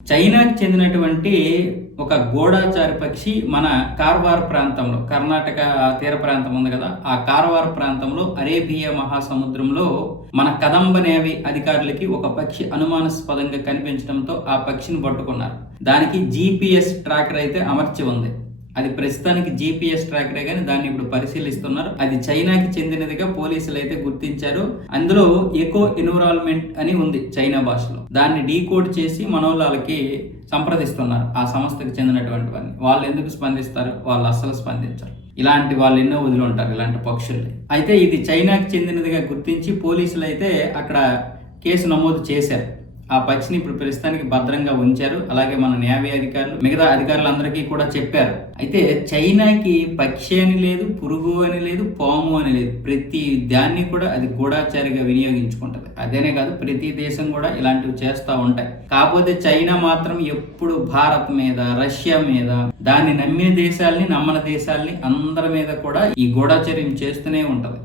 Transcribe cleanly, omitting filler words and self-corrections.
చైనాకి చెందినటువంటి ఒక గూఢచారి పక్షి మన కార్వార్ ప్రాంతంలో, కర్ణాటక తీర ప్రాంతం ఉంది కదా, ఆ కార్వార్ ప్రాంతంలో అరేబియా మహాసముద్రంలో మన కదంబ నేవీ అధికారులకి ఒక పక్షి అనుమానాస్పదంగా కనిపించడంతో ఆ పక్షిని పట్టుకున్నారు. దానికి GPS ట్రాకర్ అయితే అమర్చి ఉంది. అది ప్రస్తుతానికి GPS ట్రాకరే కానీ దాన్ని ఇప్పుడు పరిశీలిస్తున్నారు. అది చైనాకి చెందినదిగా పోలీసులు అయితే గుర్తించారు. అందులో ఎకో ఎన్విరాన్మెంట్ అని ఉంది చైనా భాషలో. దాన్ని డీకోడ్ చేసి మనోళ్ళకి సంప్రదిస్తున్నారు. ఆ సంస్థకు చెందినటువంటి వారిని. వాళ్ళు ఎందుకు స్పందిస్తారు? వాళ్ళు అస్సలు స్పందించరు. ఇలాంటి వాళ్ళు ఎన్నో వదిలి ఉంటారు ఇలాంటి పక్షుల్ని. అయితే ఇది చైనాకి చెందినదిగా గుర్తించి పోలీసులు అయితే అక్కడ కేసు నమోదు చేశారు. ఆ పక్షిని ఇప్పుడు ప్రస్తుతానికి భద్రంగా ఉంచారు. అలాగే మన నేవీ అధికారులు, మిగతా అధికారులందరికీ కూడా చెప్పారు. అయితే చైనాకి పక్షి అని లేదు, పురుగు అని లేదు, పాము అని లేదు. ప్రతి దాన్ని కూడా అది గూఢచారిగా వినియోగించుకుంటది. అదేనే కాదు, ప్రతి దేశం కూడా ఇలాంటివి చేస్తూ ఉంటాయి. కాకపోతే చైనా మాత్రం ఎప్పుడు భారత్ మీద, రష్యా మీద, దాన్ని నమ్మిన దేశాల్ని, నమ్మని దేశాల్ని అందరి మీద కూడా ఈ గూఢచర్యం చేస్తూనే ఉంటది.